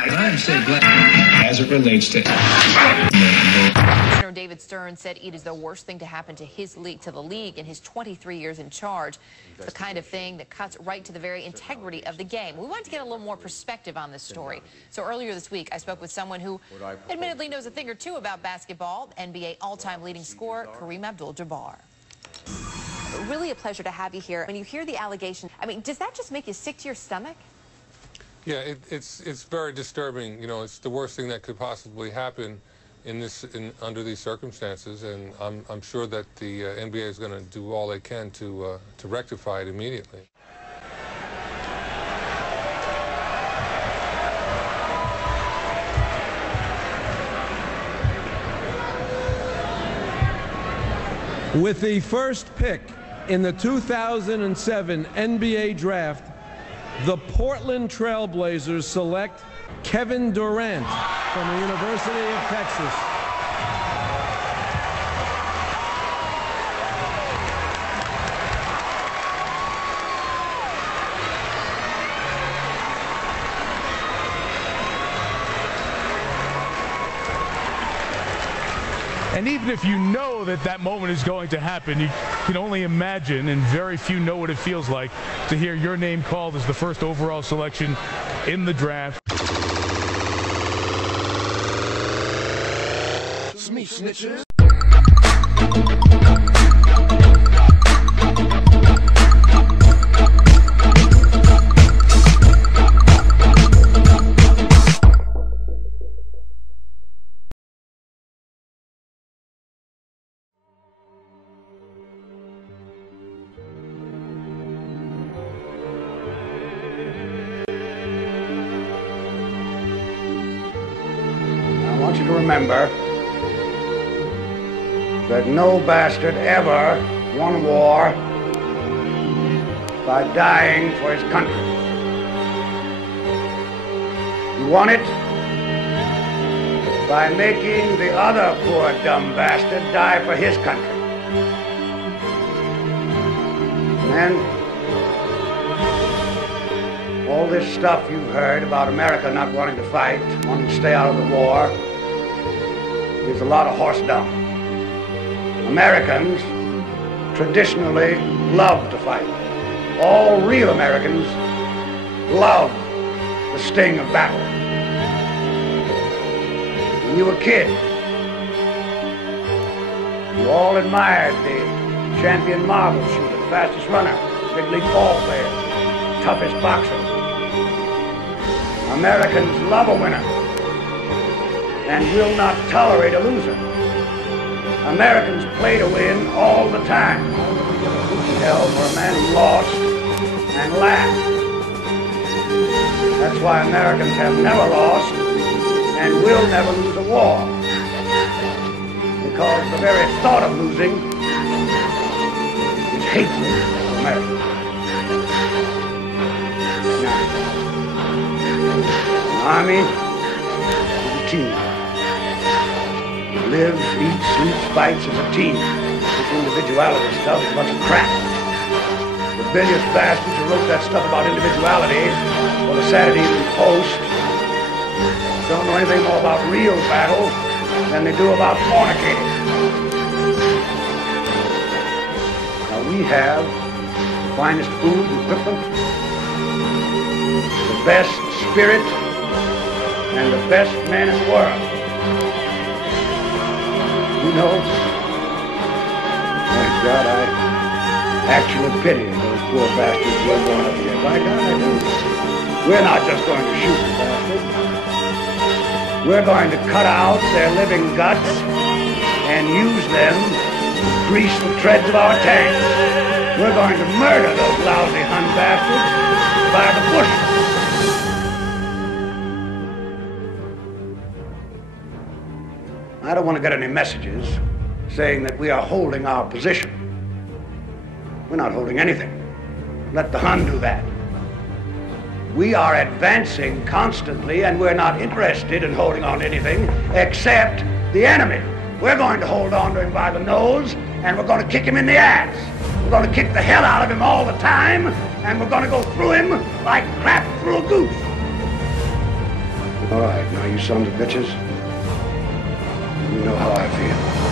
I'm saying black as it relates to. Commissioner David Stern said it is the worst thing to happen to the league in his 23 years in charge. It's the kind of thing that cuts right to the very integrity of the game. We wanted to get a little more perspective on this story. So earlier this week, I spoke with someone who admittedly knows a thing or two about basketball, NBA all-time leading scorer Kareem Abdul-Jabbar. Really a pleasure to have you here. When you hear the allegation, I mean, does that just make you sick to your stomach? Yeah, it's very disturbing. You know, it's the worst thing that could possibly happen under these circumstances, and I'm sure that the NBA is going to do all they can to rectify it immediately. With the first pick in the 2007 NBA Draft, the Portland Trail Blazers select Kevin Durant from the University of Texas. And even if you know that that moment is going to happen, you can only imagine, and very few know what it feels like to hear your name called as the first overall selection in the draft. Snitches. I want you to remember that no bastard ever won war by dying for his country. He won it by making the other poor dumb bastard die for his country. And all this stuff you've heard about America not wanting to fight, wanting to stay out of the war, is a lot of horse dung. Americans traditionally love to fight. All real Americans love the sting of battle. When you were a kid, you all admired the champion marble shooter, the fastest runner, big league ball player, toughest boxer. Americans love a winner and will not tolerate a loser. Americans play to win all the time. Hell for a man who lost and laughed. That's why Americans have never lost and will never lose a war. Because the very thought of losing is hateful to Americans. Now, an army is a team. Lives, eats, sleeps, fights as a team. This individuality stuff is a bunch of crap. The bilious bastards who wrote that stuff about individuality for the Saturday Evening Post don't know anything more about real battle than they do about fornicating. Now we have the finest food and equipment, the best spirit, and the best men in the world. You know, my God, I actually pity those poor bastards who are going up here. My God, I do. We're not just going to shoot the bastards. We're going to cut out their living guts and use them to grease the treads of our tanks. We're going to murder those lousy Hun bastards by the bushel. I don't want to get any messages saying that we are holding our position. We're not holding anything. Let the Hun do that. We are advancing constantly, and we're not interested in holding on to anything except the enemy. We're going to hold on to him by the nose, and we're going to kick him in the ass. We're going to kick the hell out of him all the time, and we're going to go through him like crap through a goose. All right, now you sons of bitches, you know how I feel.